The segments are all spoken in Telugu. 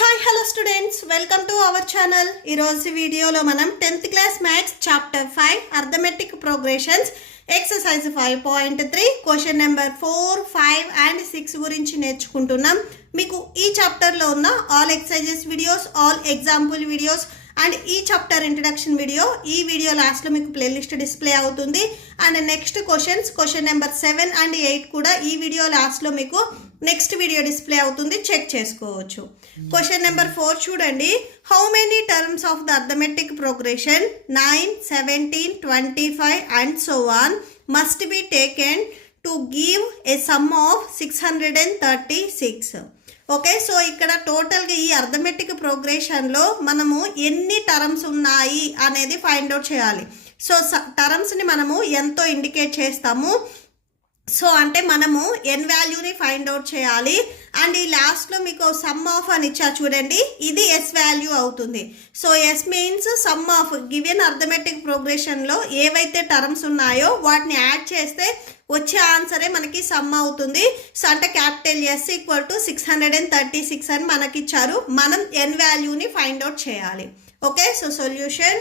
Hi hello students, welcome to our channel. ఈరోజు వీడియోలో మనం 10th class maths chapter 5 arithmetic progressions exercise 5.3 question number 4, 5 and 6 గురించి నేర్చుకుంటున్నాం. మీకు ఈ చాప్టర్లో ఉన్న all exercises videos, all example videos and ఈ చాప్టర్ ఇంట్రడక్షన్ వీడియో ఈ వీడియో లాస్ట్లో మీకు ప్లేలిస్ట్ డిస్ప్లే అవుతుంది. And next question number 7 and 8 కూడా ఈ వీడియో లాస్ట్లో మీకు నెక్స్ట్ వీడియో డిస్ప్లే అవుతుంది, చెక్ చేసుకోవచ్చు. క్వశ్చన్ నెంబర్ 4 చూడండి. How many terms of the arithmetic progression 9, 17, 25 and so on must be taken to give a some of 636. Okay, so ఇక్కడ టోటల్గా ఈ అర్థమెటిక్ ప్రోగ్రెషన్లో మనము ఎన్ని టర్మ్స్ ఉన్నాయి అనేది ఫైండ్ అవుట్ చేయాలి. సో టర్మ్స్ని మనము ఎంతో ఇండికేట్ చేస్తాము. సో అంటే మనము ఎన్ వాల్యూని ఫైండ్ అవుట్ చేయాలి. అండ్ ఈ లాస్ట్లో మీకు సమ్ ఆఫ్ అని ఇచ్చా చూడండి, ఇది ఎస్ వాల్యూ అవుతుంది. So S means sum of given arithmetic ప్రోగ్రెషన్లో ఏవైతే టర్మ్స్ ఉన్నాయో వాటిని యాడ్ చేస్తే వచ్చే ఆన్సరే మనకి సమ్ అవుతుంది. సో అంటే క్యాపిటల్ ఎస్ ఈక్వల్ టు 636 అని మనకి ఇచ్చారు. మనం ఎన్ వాల్యూని ఫైండ్ అవుట్ చేయాలి. ఓకే, సో సొల్యూషన్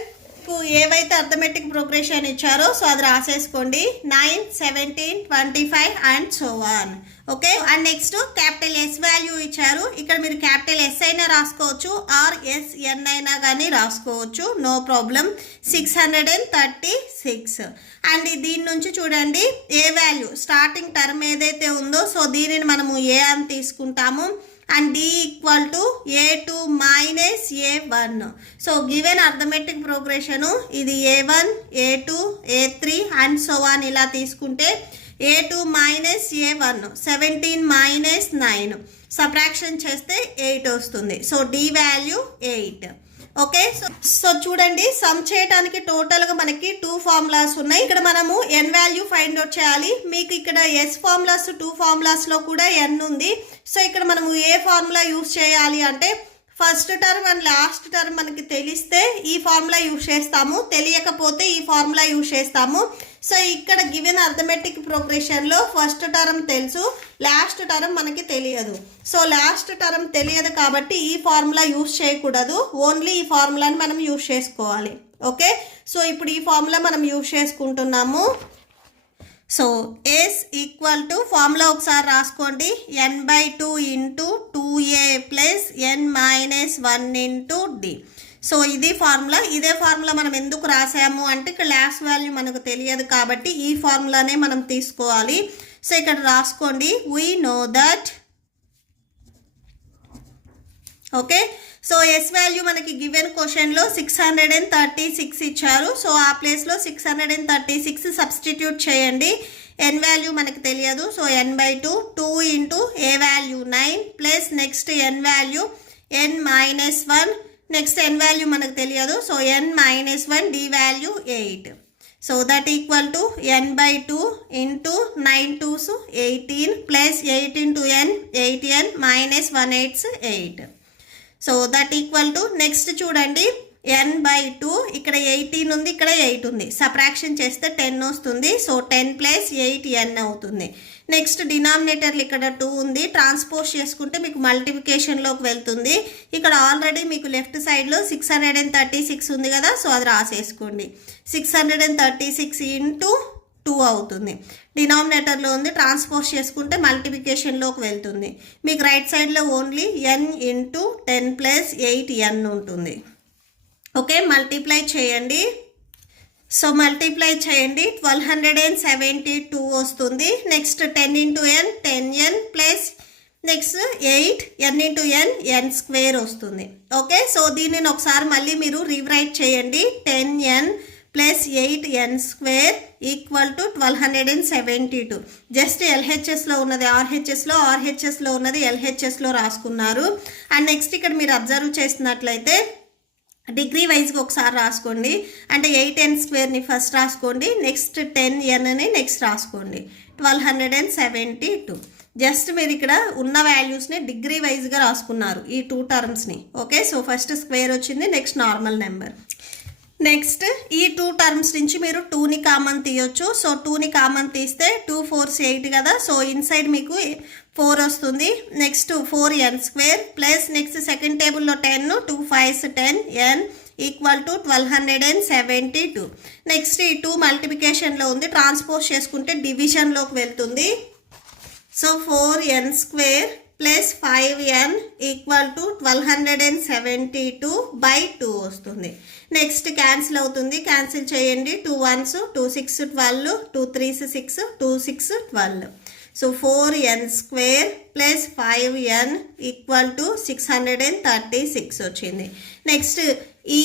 ఏవైతే అర్థమెటిక్ ప్రోగ్రెషన్ ఇచ్చారో సో అది రాసేసుకోండి. 9, 17, 25 and so on. Okay, and next capital yes value ఇచ్చారు. ఇక్కడ మీరు క్యాపిటల్ ఎస్ అయినా రాసుకోవచ్చు ఆర్ ఎస్ ఎన్ అయినా కానీ రాసుకోవచ్చు, నో ప్రాబ్లం. 636. అండ్ దీని నుంచి చూడండి ఏ వాల్యూ స్టార్టింగ్ టర్మ్ ఏదైతే ఉందో సో దీనిని మనము ఏ అని తీసుకుంటాము. And d equal to a2 minus a1. So given arithmetic progression ఇది a1, a2, a3 and so on ఇలా తీసుకుంటే a2 minus a1 17 minus 9 subtraction చేస్తే 8 వస్తుంది. So d value 8. Okay, so చూడండి సమ్ చేయడానికి టోటల్గా మనకి 2 ఫార్ములాస్ ఉన్నాయి. ఇక్కడ మనము ఎన్ వాల్యూ ఫైండ్ అవుట్ చేయాలి. మీకు ఇక్కడ ఎస్ ఫార్ములాస్ 2 ఫార్ములాస్లో కూడా ఎన్ ఉంది. సో ఇక్కడ మనము ఏ ఫార్ములా యూస్ చేయాలి అంటే first term and last term మనకి తెలిస్తే ఈ ఫార్ములా యూస్ చేస్తాము, తెలియకపోతే ఈ ఫార్ములా యూస్ చేస్తాము. సో ఇక్కడ గివెన్ అర్థమెటిక్ ప్రోగ్రెషన్లో ఫస్ట్ టర్మ్ తెలుసు, లాస్ట్ టర్మ్ మనకి తెలియదు. సో లాస్ట్ టర్మ్ తెలియదు కాబట్టి ఈ ఫార్ములా యూస్ చేయకూడదు, ఓన్లీ ఈ ఫార్ములాని మనం యూస్ చేసుకోవాలి. ఓకే, సో ఇప్పుడు ఈ ఫార్ములా మనం యూస్ చేసుకుంటున్నాము. So S equal to formula ఒకసారి రాసుకోండి, n/2 into 2a plus n minus 1 into D. So ఇది ఫార్ములా. ఇదే ఫార్ములా మనం ఎందుకు రాసాము అంటే ఇక్కడ లాస్ట్ వాల్యూ మనకు తెలియదు కాబట్టి ఈ ఫార్ములానే మనం తీసుకోవాలి. సో ఇక్కడ రాసుకోండి, we know that. Okay, so S value మనకి గివెన్ క్వశ్చన్లో 636 ఇచ్చారు. సో ఆ ప్లేస్లో 636 సబ్స్టిట్యూట్ చేయండి. ఎన్ వాల్యూ మనకి తెలియదు, so n/2 2 into A value 9 plus next N value n minus 1, next N value మనకు తెలియదు, so n minus 1 D value 8. So that equal to n/2 into 9 2s 18 plus 8 into n 8n minus 1 8s 8. So that equal to next చూడండి n/2 ఇక్కడ 18 ఉంది, ఇక్కడ 8 ఉంది, సబ్ట్రాక్షన్ చేస్తే 10 వస్తుంది. సో 10 ప్లస్ 8n అవుతుంది. నెక్స్ట్ డినామినేటర్లు ఇక్కడ 2 ఉంది, ట్రాన్స్పోజ్ చేసుకుంటే మీకు మల్టిప్లికేషన్లోకి వెళ్తుంది. ఇక్కడ ఆల్రెడీ మీకు లెఫ్ట్ సైడ్లో 636 ఉంది కదా, సో అది రాసేసుకోండి. 636 ఇంటూ 2 అవుతుంది. డినామినేటర్లో ఉంది, ట్రాన్స్పోజ్ చేసుకుంటే మల్టిప్లికేషన్లోకి వెళ్తుంది. మీకు రైట్ సైడ్లో only n into 10 plus 8n ఉంటుంది. ఓకే, మల్టిప్లై చేయండి. సో మల్టిప్లై చేయండి, 1272 వస్తుంది. Next 10 into n 10n plus next 8 n into n n square వస్తుంది. ఓకే, సో దీనిని ఒకసారి మళ్ళీ మీరు రీరైట్ చేయండి. 10n plus 8n square equal to 1272. Just ఎల్హెచ్ఎస్లో ఉన్నది ఆర్హెచ్ఎస్లో ఉన్నది ఎల్హెచ్ఎస్లో రాసుకున్నారు. అండ్ నెక్స్ట్ ఇక్కడ మీరు అబ్జర్వ్ చేసినట్లయితే డిగ్రీ వైజ్గా ఒకసారి రాసుకోండి. అంటే 8n స్క్వేర్ని ఫస్ట్ రాసుకోండి, నెక్స్ట్ 10nని నెక్స్ట్ రాసుకోండి, 1272. జస్ట్ మీరు ఇక్కడ ఉన్న వాల్యూస్ని డిగ్రీ వైజ్గా రాసుకున్నారు ఈ 2 టర్మ్స్ని. ఓకే, సో ఫస్ట్ స్క్వేర్ వచ్చింది, నెక్స్ట్ నార్మల్ నెంబర్. నెక్స్ట్ ఈ 2 టర్మ్స్ నుంచి మీరు 2ని కామన్ తీయొచ్చు. సో 2ని కామన్ తీస్తే 2 4 8 కదా. సో ఇన్సైడ్ మీకు 4 వస్తుంది. Next 4n² plus next second టేబుల్లో 10 2 5s 10 n equal to 1272. Next ఈ 2 మల్టిప్లికేషన్లో ఉంది, ట్రాన్స్పోజ్ చేసుకుంటే డివిజన్లోకి వెళ్తుంది. So 4n² plus 5n equal to 1272/2 వస్తుంది. నెక్స్ట్ క్యాన్సిల్ అవుతుంది, క్యాన్సిల్ చేయండి. 2 1s 2 6 12 2 3s 6 2 6 12. So 4n² plus 5n equal to 636 వచ్చింది. నెక్స్ట్ ఈ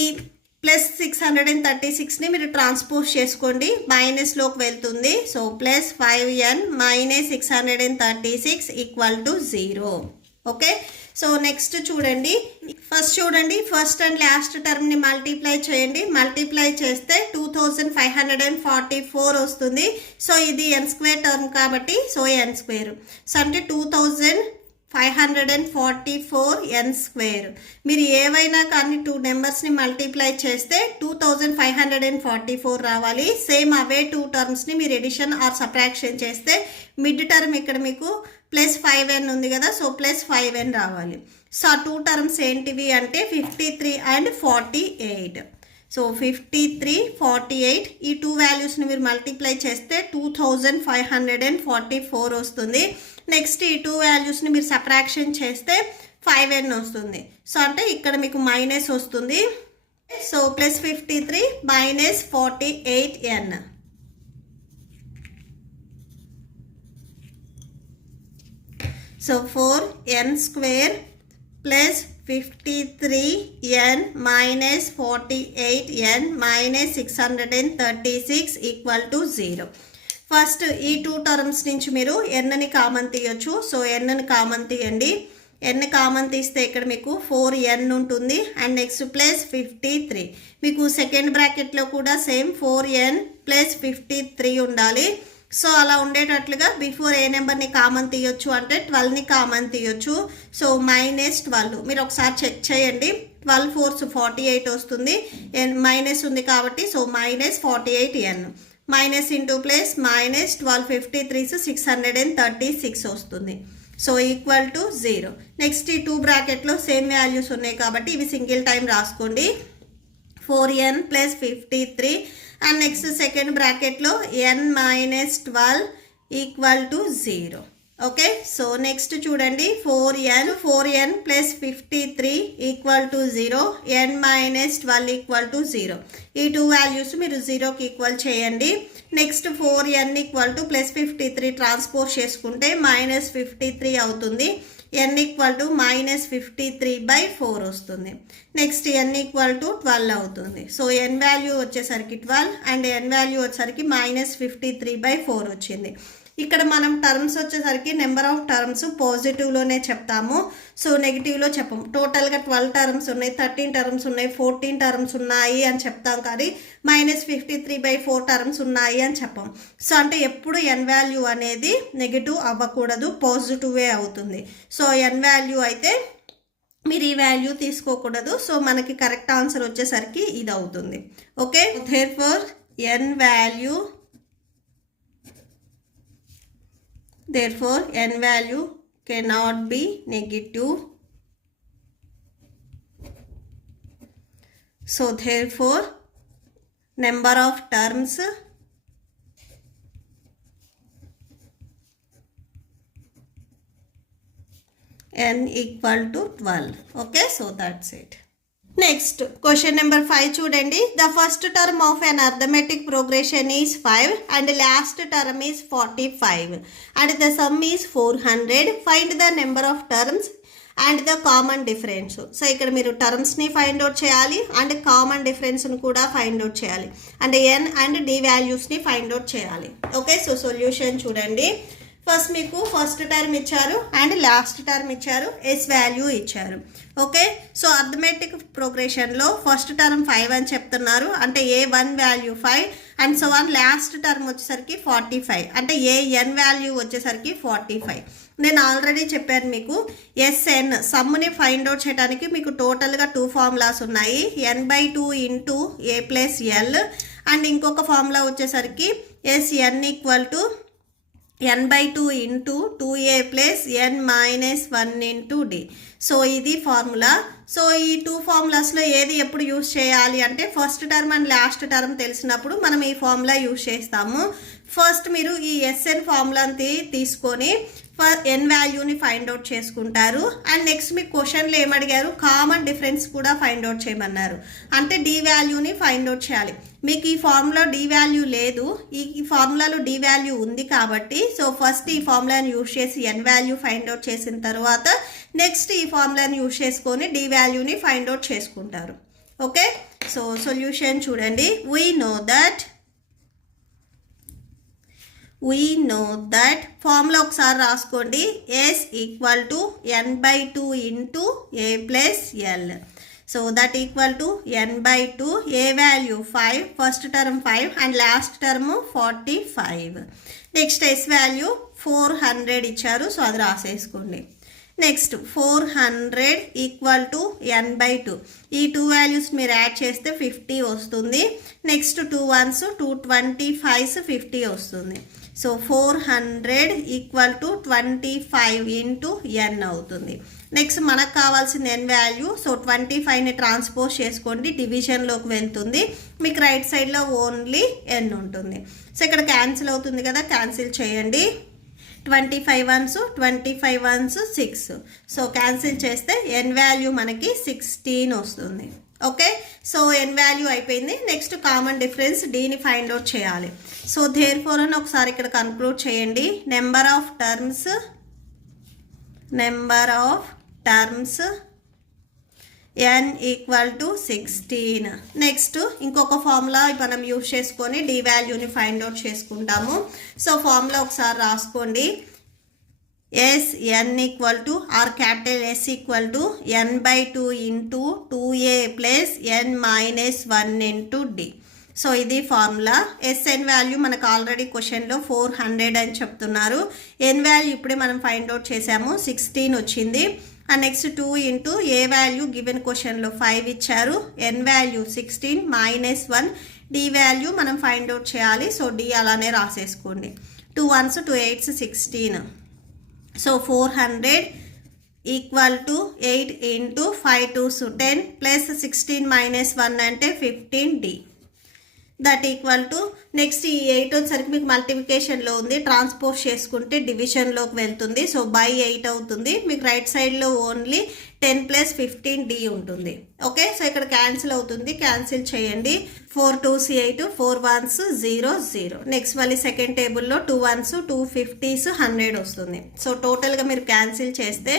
ప్లస్ 636ని మీరు ట్రాన్స్పోజ్ చేసుకోండి, మైనస్లోకి వెళ్తుంది. So plus 5n minus 636 equal to 0. Okay, so next చూడండి, ఫస్ట్ అండ్ లాస్ట్ టర్మ్ని మల్టిప్లై చేయండి. మల్టిప్లై చేస్తే 2544 వస్తుంది. సో ఇది n² టర్మ్ కాబట్టి సో n². సో అంటే 2544 n². మీరు ఏవైనా కానీ 2 నెంబర్స్ని మల్టిప్లై చేస్తే 2544 రావాలి. సేమ్ అవే 2 టర్మ్స్ని మీరు ఎడిషన్ ఆర్ సబ్ట్రాక్షన్ చేస్తే మిడ్ టర్మ్ ఇక్కడ మీకు ప్లస్ 5n ఉంది కదా, సో ప్లస్ 5n రావాలి. సో 2 టర్మ్స్ ఏంటివి అంటే 53 అండ్ 48. సో 53 48 ఈ 2 వాల్యూస్ని మీరు మల్టిప్లై చేస్తే 2544 వస్తుంది. నెక్స్ట్ ఈ 2 వాల్యూస్ని మీరు సబ్ట్రాక్షన్ చేస్తే 5n వస్తుంది. సో అంటే ఇక్కడ మీకు మైనస్ వస్తుంది. So plus 53 minus 48n. So 4n² plus 53n minus 48n minus 636 equal to 0. First ఈ 2 టర్మ్స్ నుంచి మీరు ఎన్ని కామన్ తీయొచ్చు. సో ఎన్ని కామన్ తీయండి. ఎన్ని కామన్ తీస్తే ఇక్కడ మీకు 4n ఉంటుంది అండ్ నెక్స్ట్ ప్లస్ 53. మీకు సెకండ్ బ్రాకెట్లో కూడా సేమ్ 4n ప్లస్ 53 ఉండాలి. సో అలా ఉండేటట్లుగా బిఫోర్ ఏ నెంబర్ని కామన్ తీయొచ్చు అంటే 12ని కామన్ తీయొచ్చు. సో మైనస్ 12 మీరు ఒకసారి చెక్ చేయండి. 12 4s 48 వస్తుంది, మైనస్ ఉంది కాబట్టి so minus 48n minus into plus minus 12 53s 636 వస్తుంది. So equal to 0. నెక్స్ట్ ఈ 2 బ్రాకెట్లో సేమ్ వాల్యూస్ ఉన్నాయి కాబట్టి ఇవి సింగిల్ టైం రాసుకోండి. 4n plus 53 and next second బ్రాకెట్లో n minus 12 equal to 0. Okay, so next చూడండి 4n plus 53 equal to 0, n minus 12 equal to 0. ఈ 2 వాల్యూస్ మీరు 0కి ఈక్వల్ చేయండి. Next 4n equal to plus 53 transpose చేసుకుంటే మైనస్ 53 అవుతుంది. n ఈక్వల్ టు మైనస్ 53/4 వస్తుంది. నెక్స్ట్ n ఈక్వల్ టు 12 అవుతుంది. సో n వాల్యూ వచ్చేసరికి 12 అండ్ n వాల్యూ వచ్చేసరికి మైనస్ 53/4 వచ్చింది. ఇక్కడ మనం టర్మ్స్ వచ్చేసరికి నెంబర్ ఆఫ్ టర్మ్స్ పాజిటివ్లోనే చెప్తాము, సో నెగిటివ్లో చెప్పము. టోటల్గా 12 టర్మ్స్ ఉన్నాయి, 13 టర్మ్స్ ఉన్నాయి, 14 టర్మ్స్ ఉన్నాయి అని చెప్తాం, కానీ మైనస్ 53/4 టర్మ్స్ ఉన్నాయి అని చెప్పాం. సో అంటే ఎప్పుడు ఎన్ వాల్యూ అనేది నెగిటివ్ అవ్వకూడదు, పాజిటివే అవుతుంది. సో ఎన్ వాల్యూ అయితే మీరు ఈ వాల్యూ తీసుకోకూడదు. సో మనకి కరెక్ట్ ఆన్సర్ వచ్చేసరికి ఇది అవుతుంది. Okay, therefore n value cannot be negative. So therefore number of terms n equal to 12. Okay, so that's it. Next question number 5 చూడండి. The first term of an arithmetic progression is 5 and last term is 45 and the sum is 400. Find the number of terms and the common difference. So ఇక్కడ మీరు టర్మ్స్ని ఫైండ్ అవుట్ చేయాలి అండ్ కామన్ డిఫరెన్స్ని కూడా ఫైండ్ అవుట్ చేయాలి అండ్ n అండ్ d వాల్యూస్ని ఫైండ్ అవుట్ చేయాలి. ఓకే, సో సొల్యూషన్ చూడండి. ఫస్ట్ మీకు ఫస్ట్ టర్మ్ ఇచ్చారు అండ్ లాస్ట్ టర్మ్ ఇచ్చారు, ఎస్ వాల్యూ ఇచ్చారు. ఓకే, సో అర్థమెటిక్ ప్రోగ్రెషన్లో ఫస్ట్ టర్మ్ 5 అని చెప్తున్నారు, అంటే A1 value 5 and so one. Last term వచ్చేసరికి 45, అంటే AN వాల్యూ వచ్చేసరికి 45. నేను ఆల్రెడీ చెప్పాను మీకు SN సమ్ముని ఫైండ్ అవుట్ చేయడానికి మీకు టోటల్గా 2 ఫార్ములాస్ ఉన్నాయి, n/2 into A plus L and ఇంకొక ఫార్ములా వచ్చేసరికి SN equal to n/2 into 2A plus n minus 1 into D. So ఇది ఫార్ములా. సో ఈ 2 ఫార్ములాస్లో ఏది ఎప్పుడు యూజ్ చేయాలి అంటే first term and last term తెలిసినప్పుడు మనం ఈ ఫార్ములా యూజ్ చేస్తాము. ఫస్ట్ మీరు ఈ SN ఫార్ములాని తీసుకొని ఎన్ వాల్యూని ఫైండ్ అవుట్ చేసుకుంటారు. అండ్ నెక్స్ట్ మీకు క్వశ్చన్లో ఏమడిగారు, కామన్ డిఫరెన్స్ కూడా ఫైండ్ అవుట్ చేయమన్నారు, అంటే D వాల్యూని ఫైండ్ అవుట్ చేయాలి. మీకు ఈ ఫార్ములా D వాల్యూ లేదు, ఈ ఫార్ములాలో D వాల్యూ ఉంది కాబట్టి సో ఫస్ట్ ఈ ఫార్ములాని యూజ్ చేసి ఎన్ వాల్యూ ఫైండ్ అవుట్ చేసిన తర్వాత నెక్స్ట్ ఈ ఫార్ములాని యూజ్ చేసుకొని D వాల్యూని ఫైండ్ అవుట్ చేసుకుంటారు. ఓకే, సో సొల్యూషన్ చూడండి. వీ నో దట్ ఫార్ములా ఒకసారి రాసుకోండి. S equal to n/2 into A plus L. So that equal to n/2, A value 5, first term 5 and last term 45. Next S value 400 ఇచ్చారు, సో అది రాసేసుకోండి. నెక్స్ట్ 400 ఈక్వల్ టు n/2, ఈ 2 వాల్యూస్ మీరు యాడ్ చేస్తే 50 వస్తుంది. నెక్స్ట్ 2 1s 225s 50 వస్తుంది. So 400 equal to 25 into n అవుతుంది. నెక్స్ట్ మనకు కావాల్సిన n వాల్యూ, సో 25ని ట్రాన్స్పోజ్ చేసుకోండి, డివిజన్లోకి వెళ్తుంది, మీకు రైట్ సైడ్లో ఓన్లీ n ఉంటుంది. సో ఇక్కడ క్యాన్సిల్ అవుతుంది కదా, క్యాన్సిల్ చేయండి. 25 1s 25 1s 6, సో క్యాన్సిల్ చేస్తే n వాల్యూ మనకి 16 వస్తుంది. ఓకే, సో n వాల్యూ అయిపోయింది. నెక్స్ట్ కామన్ డిఫరెన్స్ Dని ఫైండ్ అవుట్ చేయాలి. సో దేర్ ఫోర్ అని ఒకసారి ఇక్కడ కన్క్లూడ్ చేయండి. Number of terms n equal to 16. Next ఇంకొక ఫార్ములా మనం యూజ్ చేసుకొని D వాల్యూని ఫైండ్ అవుట్ చేసుకుంటాము. సో ఫార్ములా ఒకసారి రాసుకోండి. n equal to or capital S equal to n/2 into 2A plus n minus 1 into D. So ఇది ఫార్ములా. SN వాల్యూ మనకు ఆల్రెడీ క్వశ్చన్లో 400 అని చెప్తున్నారు. n వాల్యూ ఇప్పుడే మనం ఫైండ్ అవుట్ చేసాము, 16 వచ్చింది. And next 2 into A value given క్వశ్చన్లో 5 ఇచ్చారు, n value 16 minus 1, D value మనం ఫైండ్ అవుట్ చేయాలి. సో D అలానే రాసేసుకోండి. 2 1s 2 8s 16. So 400 equal to 8 into 5 2s 10 plus 16 minus 1 అంటే 15D. That equal to next ఈ 8 వచ్చేసరికి మీకు మల్టిప్లికేషన్లో ఉంది, ట్రాన్స్పోజ్ చేసుకుంటే డివిజన్లోకి వెళ్తుంది. సో బై 8 అవుతుంది, మీకు రైట్ సైడ్లో ఓన్లీ 10 ప్లస్ 15D ఉంటుంది. ఓకే, సో ఇక్కడ క్యాన్సిల్ అవుతుంది, క్యాన్సిల్ చేయండి. 4 2s 8, 4 1s 0 0. నెక్స్ట్ మళ్ళీ సెకండ్ టేబుల్లో 2 1s 2 50s 100 వస్తుంది. సో టోటల్గా మీరు క్యాన్సిల్ చేస్తే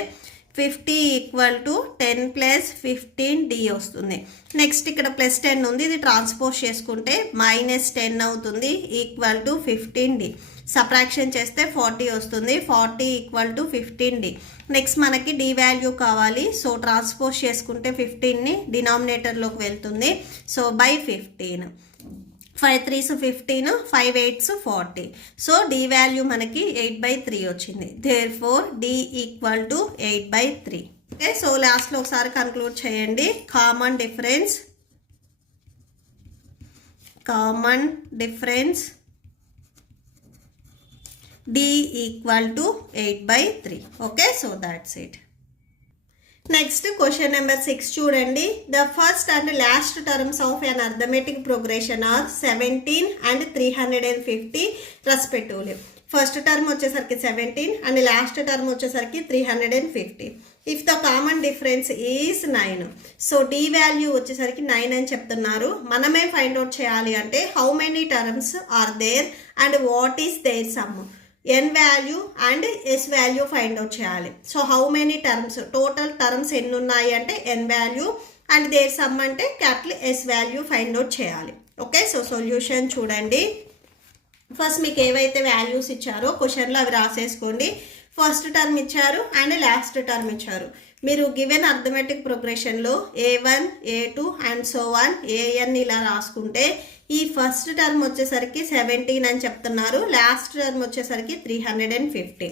50 ఈక్వల్ టు 10 ప్లస్ 15D వస్తుంది. నెక్స్ట్ ఇక్కడ ప్లస్ 10 ఉంది, ఇది ట్రాన్స్పోజ్ చేసుకుంటే మైనస్ 10 అవుతుంది, ఈక్వల్ టు 15D. సబ్ట్రాక్షన్ చేస్తే 40 వస్తుంది, 40 ఈక్వల్ టు 15D. నెక్స్ట్ మనకి D వాల్యూ కావాలి, సో ట్రాన్స్పోజ్ చేసుకుంటే 15ని డినామినేటర్లోకి వెళ్తుంది. So by 15, 5 3s 15, 5 8s 40. So D value మనకి 8/3 వచ్చింది. Therefore D equal to 8/3. Okay, so లాస్ట్లో ఒకసారి కన్క్లూడ్ చేయండి. Common difference D equal to 8/3. Okay, so that's it. Next question number 6 చూడండి. The first and last terms of an arithmetic progression are 17 and 350 రెస్పెక్టివ్లీ. ఫస్ట్ టర్మ్ వచ్చేసరికి 17 అండ్ లాస్ట్ టర్మ్ వచ్చేసరికి 350. If the common difference is 9, so D value వచ్చేసరికి 9 అని చెప్తున్నారు. మనమే ఫైండ్ అవుట్ చేయాలి అంటే how many terms are there and what is their sum. n value and s value find out చేయాలి. So how many terms, total terms ఎన్ని ఉన్నాయి అంటే n value and their sum అంటే capital S value find out చేయాలి. ఓకే, సో సొల్యూషన్ చూడండి. ఫస్ట్ మీకు ఏవైతే వాల్యూస్ ఇచ్చారో క్వశ్చన్లో అవి రాసేసుకోండి. ఫస్ట్ టర్మ్ ఇచ్చారు అండ్ లాస్ట్ టర్మ్ ఇచ్చారు. మీరు గివెన్ అర్థమెటిక్ ప్రోగ్రెషన్లో A1 A2 and so on AN ఇలా రాసుకుంటే ఈ ఫస్ట్ టర్మ్ వచ్చేసరికి 17 అని చెప్తున్నారు, లాస్ట్ టర్మ్ వచ్చేసరికి 350.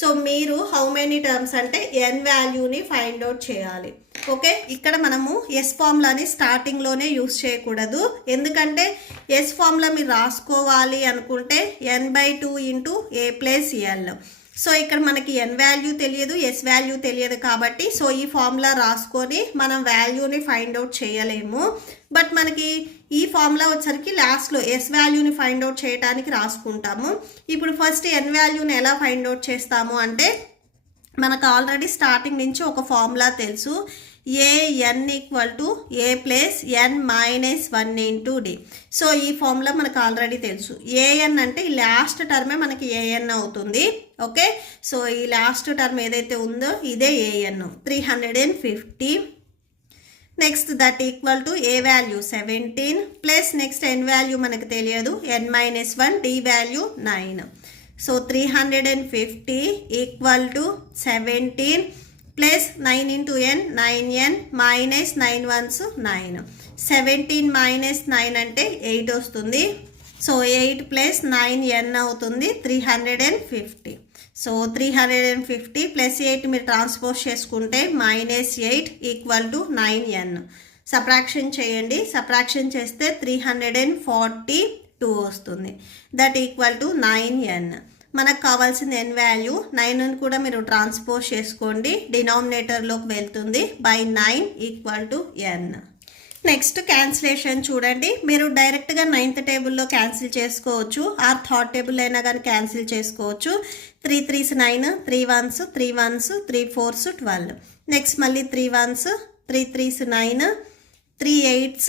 సో మీరు హౌ మెనీ టర్మ్స్ అంటే n వాల్యూని ఫైండ్ అవుట్ చేయాలి. ఓకే, ఇక్కడ మనము ఎస్ ఫార్ములాని స్టార్టింగ్లోనే యూస్ చేయకూడదు. ఎందుకంటే ఎస్ ఫార్ములా మీరు రాసుకోవాలి అనుకుంటే n/2 into A plus L. So ఇక్కడ మనకి ఎన్ వాల్యూ తెలియదు, ఎస్ వాల్యూ తెలియదు కాబట్టి సో ఈ ఫార్ములా రాసుకొని మనం వాల్యూని ఫైండ్ అవుట్ చేయలేము. బట్ మనకి ఈ ఫార్ములా వచ్చరికి లాస్ట్లో ఎస్ వాల్యూని ఫైండ్ అవుట్ చేయడానికి రాసుకుంటాము. ఇప్పుడు ఫస్ట్ ఎన్ వాల్యూని ఎలా ఫైండ్ అవుట్ చేస్తాము అంటే మనకు ఆల్రెడీ స్టార్టింగ్ నుంచి ఒక ఫార్ములా తెలుసు, AN = A plus n-1 into D. So ఈ ఫార్ములా మనకు ఆల్రెడీ తెలుసు. AN అంటే ఈ లాస్ట్ టర్మే మనకి AN అవుతుంది. ఓకే, సో ఈ లాస్ట్ టర్మ్ ఏదైతే ఉందో ఇదే AN 350. Next that equal to A value 17 plus next n value మనకు తెలియదు n-1, D value 9. So 350 equal to 17 plus 9 into n 9n minus 9 1s 9. 17 minus 9 అంటే 8 వస్తుంది. సో 8 ప్లస్ 9n అవుతుంది 350. సో 350 ప్లస్ 8 మీరు ట్రాన్స్పోజ్ చేసుకుంటే -8 ఈక్వల్ టు 9n. సబ్ట్రాక్షన్ చేయండి, సబ్ట్రాక్షన్ చేస్తే 342 వస్తుంది. That equal to 9n. మనకు కావాల్సిన n వాల్యూ 9 కూడా మీరు ట్రాన్స్పోజ్ చేసుకోండి, డినామినేటర్లోకి వెళ్తుంది. By 9 equal to n. Next cancellation చూడండి, మీరు డైరెక్ట్గా 9th టేబుల్లో క్యాన్సిల్ చేసుకోవచ్చు, ఆర్ థర్డ్ టేబుల్ అయినా కానీ క్యాన్సిల్ చేసుకోవచ్చు. 3 3s 9, 3 1s 3 1s 3 4s 12. Next మళ్ళీ 3 1s 3 3s 9, 3 8s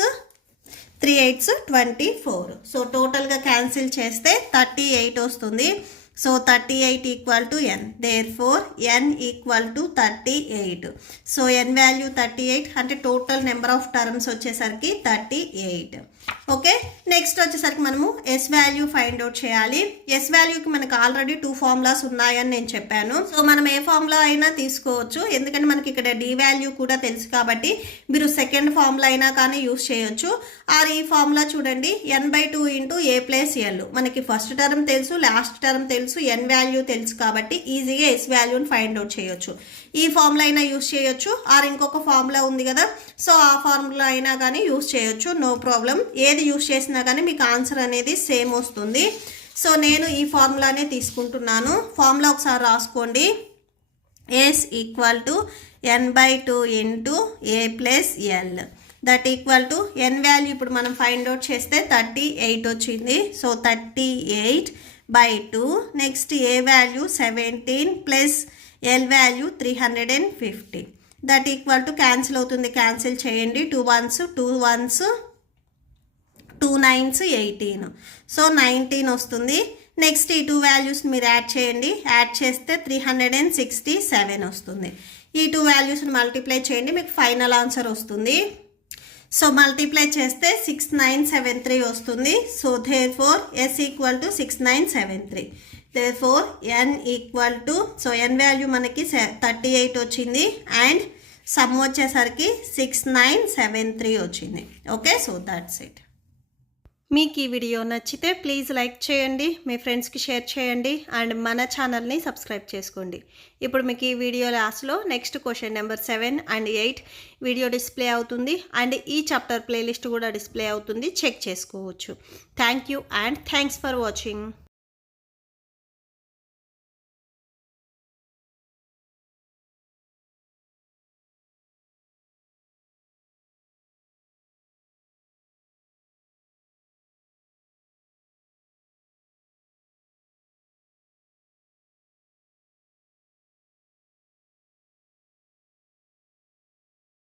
3 8s 24. So టోటల్గా క్యాన్సిల్ చేస్తే 38 వస్తుంది. So 38 equal to n. Therefore n equal to 38. So n value 38 అంటే టోటల్ నెంబర్ ఆఫ్ టర్మ్స్ వచ్చేసరికి 38. ఓకే, నెక్స్ట్ వచ్చేసరికి మనము ఎస్ వాల్యూ ఫైండ్ అవుట్ చేయాలి. ఎస్ వాల్యూకి మనకు ఆల్రెడీ 2 ఫార్ములాస్ ఉన్నాయని నేను చెప్పాను. సో మనం ఏ ఫార్ములా అయినా తీసుకోవచ్చు, ఎందుకంటే మనకి ఇక్కడ డి వాల్యూ కూడా తెలుసు కాబట్టి మీరు సెకండ్ ఫార్ములా అయినా కానీ యూస్ చేయొచ్చు. ఆర్ ఈ ఫార్ములా చూడండి n/2 into A plus L. మనకి ఫస్ట్ టర్మ్ తెలుసు, లాస్ట్ టర్మ్ తెలుసు, ఎన్ వాల్యూ తెలుసు కాబట్టి ఈజీగా ఎస్ వాల్యూని ఫైండ్ అవుట్ చేయొచ్చు. ఈ ఫార్ములా అయినా యూస్ చేయొచ్చు, ఆర్ ఇంకొక ఫార్ములా ఉంది కదా, సో ఆ ఫార్ములా అయినా కానీ యూస్ చేయొచ్చు, నో ప్రాబ్లం. ఏది యూస్ చేసినా కానీ మీకు ఆన్సర్ అనేది సేమ్ వస్తుంది. సో నేను ఈ ఫార్ములానే తీసుకుంటున్నాను. ఫార్ములా ఒకసారి రాసుకోండి. S equal to n/2 into A plus L. That equal to N value ఇప్పుడు మనం ఫైండ్ అవుట్ చేస్తే 38 వచ్చింది. So 38/2. Next A value 17 plus L value 350. That equal to cancel అవుతుంది, క్యాన్సిల్ చేయండి. 2 1s 2 1s 2 9s 18. సో 19 వస్తుంది. నెక్స్ట్ ఈ 2 వాల్యూస్ మీరు యాడ్ చేయండి, యాడ్ చేస్తే 367 వస్తుంది. ఈ 2 వాల్యూస్ని మల్టిప్లై చేయండి, మీకు ఫైనల్ ఆన్సర్ వస్తుంది. సో మల్టిప్లై చేస్తే 6973 వస్తుంది. So therefore S equal to 6973. Therefore n equal to, so n value మనకి 38 వచ్చింది అండ్ సమ్ వచ్చేసరికి 6973 వచ్చింది. Okay, so that's it. మీకు ఈ వీడియో నచ్చితే ప్లీజ్ లైక్ చేయండి, మీ ఫ్రెండ్స్కి షేర్ చేయండి అండ్ మన ఛానల్ని సబ్స్క్రైబ్ చేసుకోండి. ఇప్పుడు మీకు ఈ వీడియో లాస్ట్లో next question number 7 and 8 video display అవుతుంది అండ్ ఈ చాప్టర్ ప్లేలిస్ట్ కూడా డిస్ప్లే అవుతుంది, చెక్ చేసుకోవచ్చు. Thank you and thanks for watching.